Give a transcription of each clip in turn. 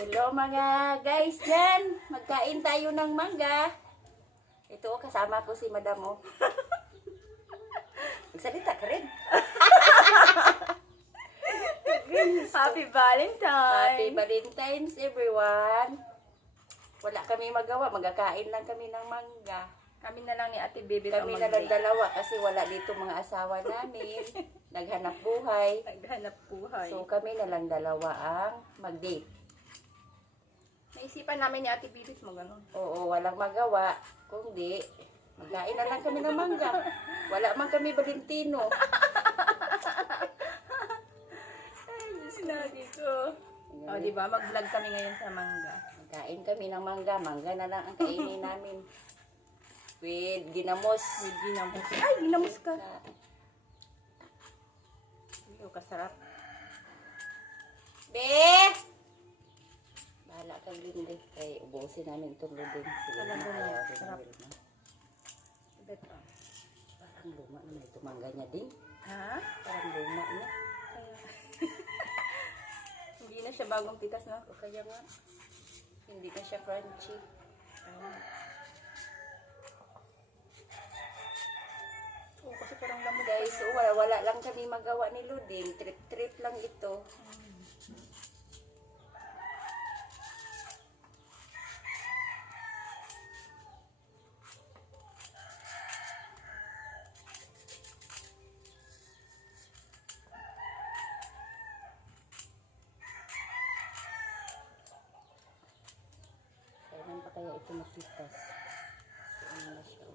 Hello mga guys dyan. Magkain tayo ng mangga. Ito kasama ko si Madam oh. Magsalita ka rin. Happy Valentine! Happy Valentine's everyone. Wala kami magawa. Magkakain lang kami ng mangga. Kami na lang ni Ate Baby Kami na lang dalawa kasi wala dito mga asawa namin. Naghanap buhay. Naghanap buhay. So kami na lang dalawa ang mag-date. Naisipan namin ni Ate Baby mo ganun. Oo, walang magawa. Kung di, magkain na lang kami ng mangga. Wala man kami Valentino. Ay, sinabi ko. O, diba? Mag-vlog kami ngayon sa mangga. Magkain kami ng mangga. Mangga na lang ang kainin namin. With ginamos. May ginamos. Ay, ginamos ka. Ay, kasarap. Be! Bahala kang lindi. Ay, ubusin namin itong linding. Sila Alam na mo na, ayaw rin sarap. ng Wilma. Bet, oh. Parang luma naman ito mangga niya din. Ha? Parang luma niya. Kaya. Hindi na siya bagong pitas, no? O kaya nga, hindi na siya crunchy. Oo, kasi parang lamig Guys, pa wala lang kami magawa ni Luding. Trip-trip lang ito. Kailan pa kaya ito magpitas? So, ano na siya?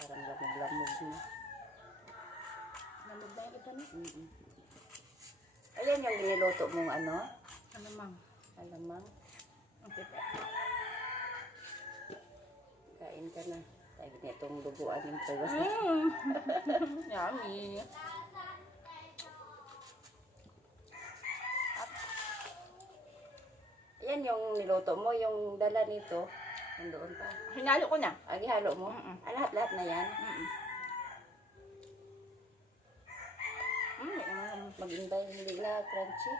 Parang lamog-lamog na. Lamig ba yung ito, no? Ayan yung niluto mong ano? Ano, mang? Alamang. Ang pipet. Kain ka na. Tayo na itong luguan yung tawas. Yummy. Ayan yung niluto mo, yung dala nito. Nandoon pa. Hinalo ko na. Halo mo? Lahat-lahat na yan. Mag-imbay, hindi na crunchy.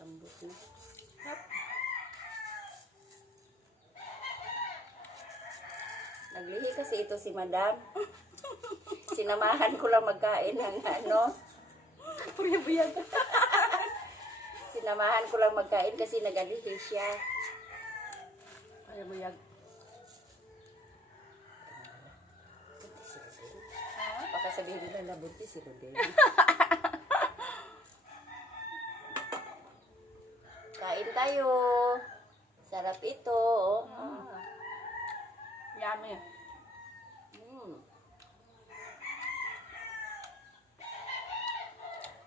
Lambot na. Yep. Naglihi kasi ito si Madam. Sinamahan ko lang magkain ng ano. Puriyabuyag. Sinamahan ko lang magkain kasi nagalihi siya. Puriyabuyag. Baka sabihin nila na buntis si Rodel. Kain tayo. Sarap ito. Yummy.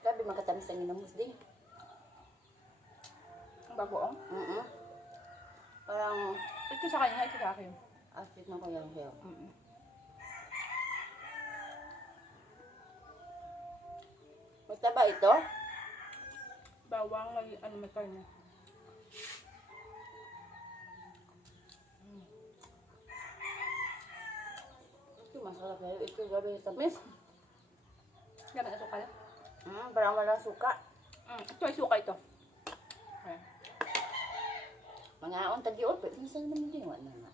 Grabe makatamis ang ginamos din. Ang bagoong. Parang Ito sa kanya, ito sa akin. acid na ko yan siya. Basta ba ito? Bawang, may ano, may karne. Ito masarap kayo. Ito grabe yung tamis. Gamit na suka. Parang walang suka. Ito ay suka ito. Okay. Mga tagi-on. Pwede saan naman din. Wala na.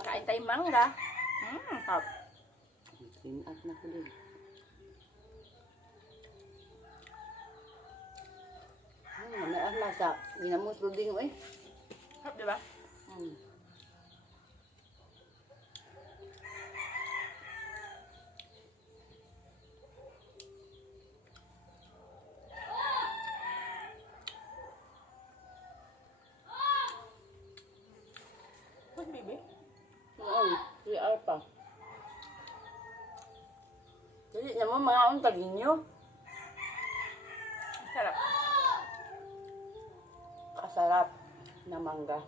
Kain tayong mangga. Top. Clean up na ko din. May masa. Ginamos ko din eh. Top, diba? What, baby? Oo. 3 hour pa. Kasi naman mga tagi nyo. Sarap. Kasarap na mangga.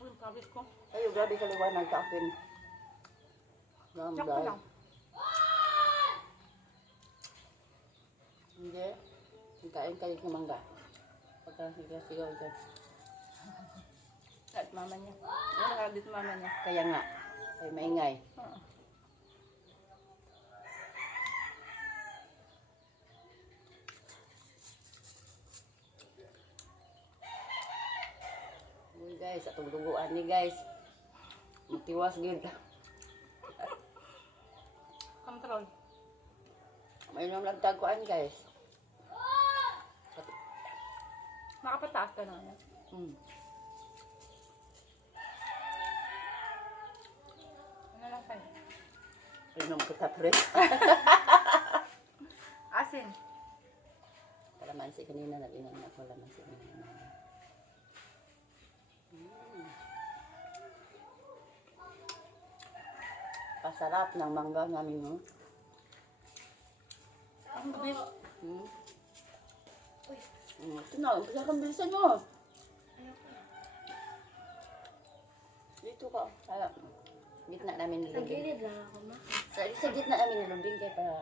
Ang pawis ko. Ay, grabe kaliwanag sa akin. Sakto lang. Kain kayo ng mangga. Pagkasigaw dyan. At mama niya. Ano nakakabit mama niya? Kaya nga, ay maingay. Oo. Uy guys, atong duguan ni guys. Matiwas gid. Control. May nang nagtaguan guys. Makapataas ka na. Ano? Ano lang sa'yo? Inom kita pre. Asin. Kalamansi kanina nag-inom ako kalamansi kanina. Pasarap ng mangga namin, no? Ang bilis. Ito na, umpisa kang bilisan mo. Dito ka. Sa gitna namin Sa nilubing. gilid lang ako, ma. Sa gitna namin nilubing kaya para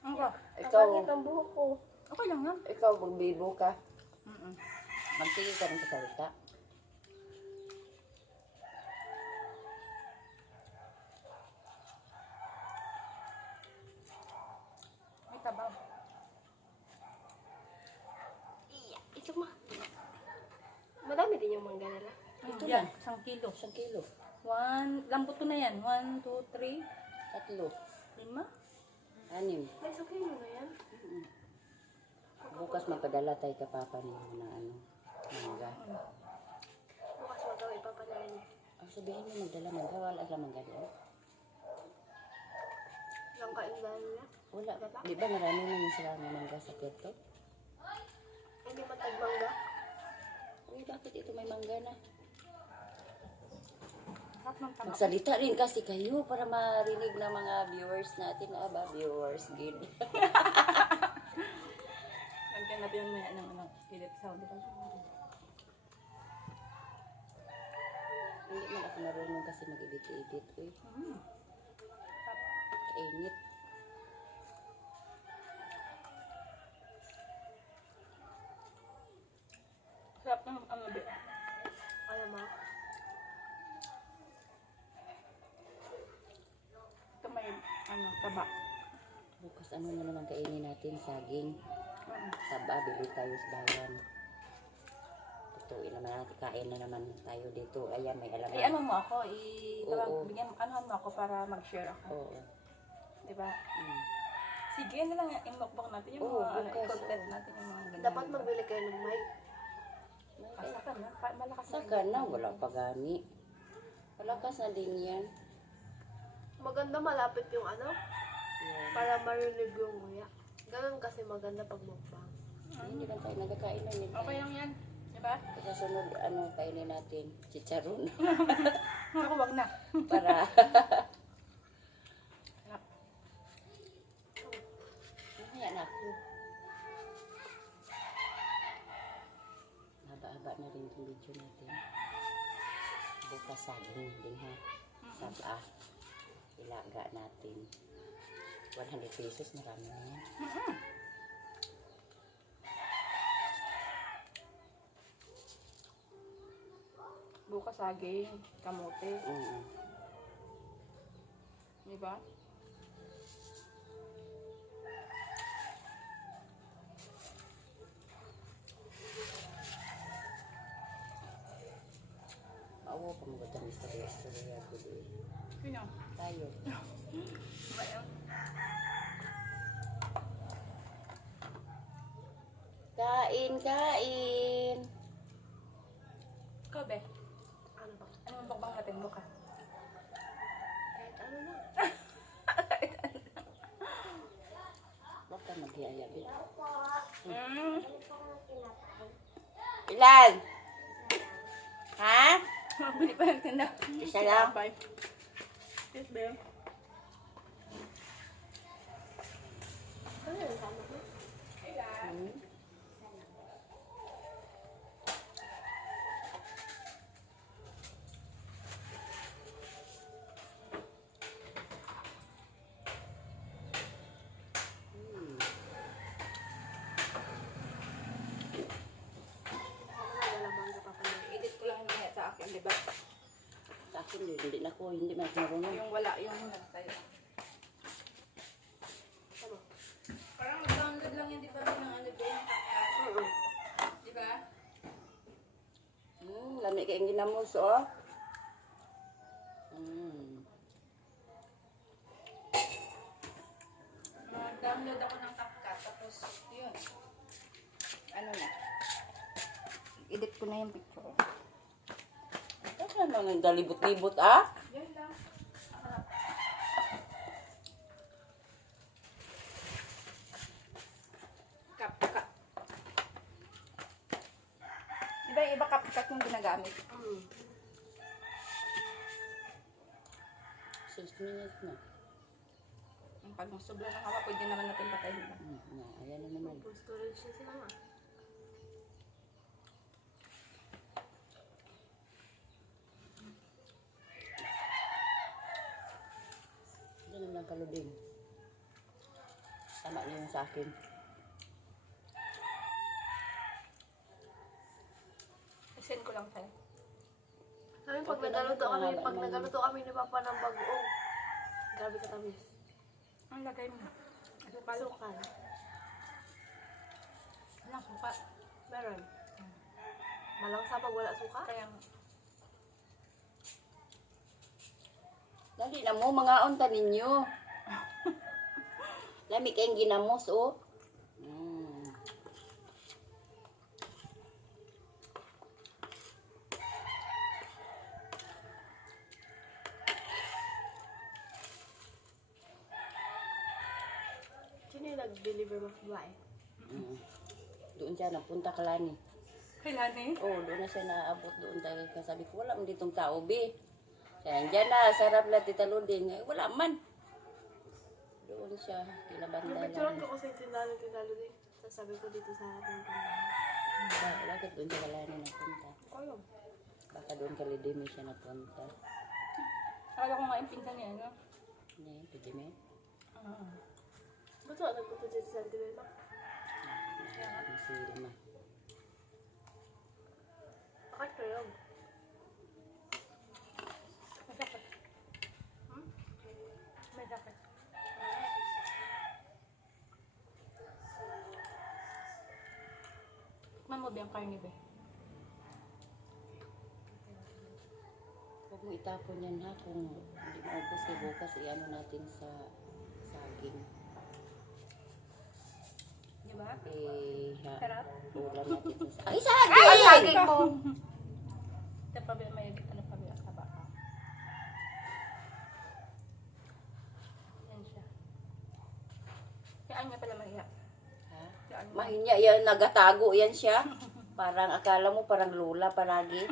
Ano ba? ikaw, Kapangit ang buhok ko. Okay lang yan. ikaw magbibo ka. Mm-mm. Magsigil ka rin sa salita. May tabaw. Iya, ito ma. Madami din yung mangga nila. Ito Yan, lang. 1 kilo. 1 kilo. Lambot ko na yan. 1, 2, 3, 3. 5. 6. May isang kilo na yan. Bukas magpadala tayo ka papa niyo na ano, mangga. Bukas magawa ipapadala niya. Ang sabihin mo magdala mangga, wala sa mangga doon. Yung kaindahan nila. Wala. Di ba marami na sila ng mangga sa Puerto? Hindi matagmangga. Uy, bakit ito may mangga na? Sarap ng tabaw. Magsalita rin kasi kayo para marinig ng mga viewers natin. Viewers, gid. Lagyan natin yung maya ng edit sound. Diba? Hindi man ako marunong kasi mag-edit-edit. Uy, kainit. Sarap ng ano ba? Ano ma? Ito may taba. Bukas ano na naman kainin natin? Saging. Saba, bili tayo sa bayan. Tutuin naman natin. Kain na naman tayo dito. Ayan, may alaman. Ay, ano mo ako? Oo. Bigyan mo ako para mag-share ako. Oo. Diba? Mm. Sige, ano lang yung mukbang natin. Yung Oo, mga bukas. content natin. Yung mga ganyan. Dapat magbili kayo ng mic. Saka na. Malakas Saka na, wala pa gani. Malakas na din yan. Maganda malapit yung ano. Yan. Para marinig yung nguya. Ganun kasi maganda pag mukbang. Hindi lang tayo nagkakain na nila. Okay lang yan. Diba? Sa sunod, ano, kainin natin? Chicharon. Ako, wag na. Para, Sarap. mamaya na ako. Haba-haba na rin itong video natin. Bukas saging din ha. Saba. Ilaga natin. 100 pesos, marami na yan. Bukas saging, kamote. Mm. Diba? Maawa pa mga batang istorya ako din. Sino? Tayo. Ba yun? Kain, kain. Ikaw, Be. Ano ba? Anong mukbang natin bukas? Kahit ano na. Huwag ka mag-iayabit. Mm. Ilan? Ha? Mabili pa yung tinda. Isa lang. Bye. Yes, Be. Ano yung tama mo? Hmm? hindi na ako, hindi na ako marunong. Yung wala, yung nagtayo. Ano? Parang mag-download lang yan, di ba? Ng ano ba yung podcast? Di ba? Lami kayong ginamos, oh. Mag-download ako ng CapCut, tapos yun. Ano na? Edit ko na yung picture. Ano naman dalibot-libot, ah? Yan lang. CapCut. Di ba yung iba CapCut yung ginagamit? 6 minutes na. Pag sobra ng hawa, pwede naman natin patayin ba? Ayan na naman. Full storage na sila ma. Ganun lang kaluding. Tama na yung sa akin. I-send ko lang sa'yo. Sabi pag Okay, nagaluto naman, kami, wala pag naman. nagaluto kami ni Papa ng bagoong. Grabe katamis. Ang lagay mo. Asukal. Sukal. Walang suka. Meron. Malangsa pag wala suka. Kaya Dali na mo, mga unta ninyo. Lami kayong ginamos, oh. Sino yung nag-deliver mo babae? Doon siya, napunta ka lani. kailan eh? Oh, doon na siya naabot doon tayo. Sabi ko, wala man ditong tao, be. Kaya dyan na, sarap na Tita Luding. Eh, wala man. Doon siya, kinabanda Picturean lang. ko kasi tindalo din. Tapos sabi ko dito sa ating tindahan. Bakit doon siya kalani napunta? Ayun. Baka doon ka Lidimi siya napunta. Akala ko nga yung pinsan niya, ano? Hindi, Lidimi. Ba't wala nagpunta dito sa Santimena? Si Lima. Bakit kayo? May sakit. May sakit. Tikman mo ba yung karne ba? Huwag mo itapon yan ha, kung hindi maubos eh bukas, i-ano natin sa saging. Di ba? Sarap? Sarap? Ulam natin sa saging. Ay, saging! Ay, saging mo! Ito pa ba may ano pa ba sa baka? Yan siya. Kaya niya pala mahiya. Ha? Kaya niya. Mahinya yan, nagatago yan siya. Parang akala mo parang lula palagi.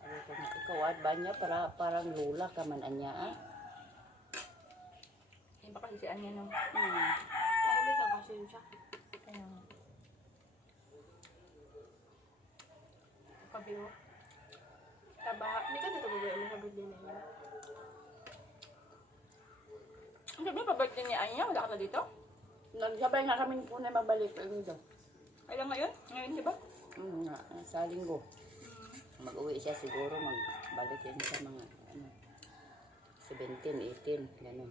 Sabi ko nga, ikaw at ba niya parang lula ka man anya ah. Iba kasi si Anya nung Ay, may kakasin siya. kaya pabiyo. Tabaha. Hindi ka dito babae mo sa birthday na yun. Ang sabi pa birthday ni Anya, wala ka na dito? Nagsabay nga kami po na magbalik pa yun daw. Kailan ngayon? Ngayon di ba? Sa linggo. Mag-uwi siya siguro, magbalik yan sa mga 17, 18, ganun.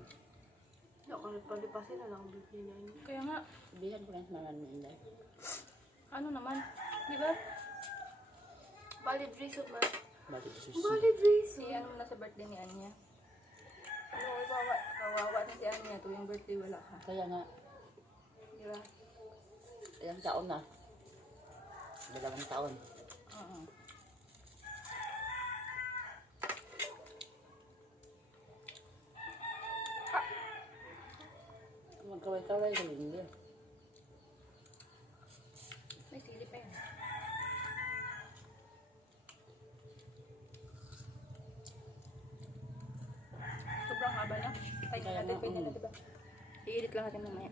Hindi ako nagpalipasin na lang ang birthday na yun. Kaya nga, Sabihan ko lang sa mga nila. ano naman? Di ba? Valid reason man. Balik ko Valid reason. Si ano na sa birthday ni Anya. Ano, Kawawa na si Anya, tuwing birthday wala ka. Kaya nga, Di ba? ilang taon na? 2 taon. Oo. Magkaway-kaway ka hindi. May sili pa yan. Sobrang haba na. Ay, Kaya natin nga, pwede na, diba? I-edit lang natin mamaya.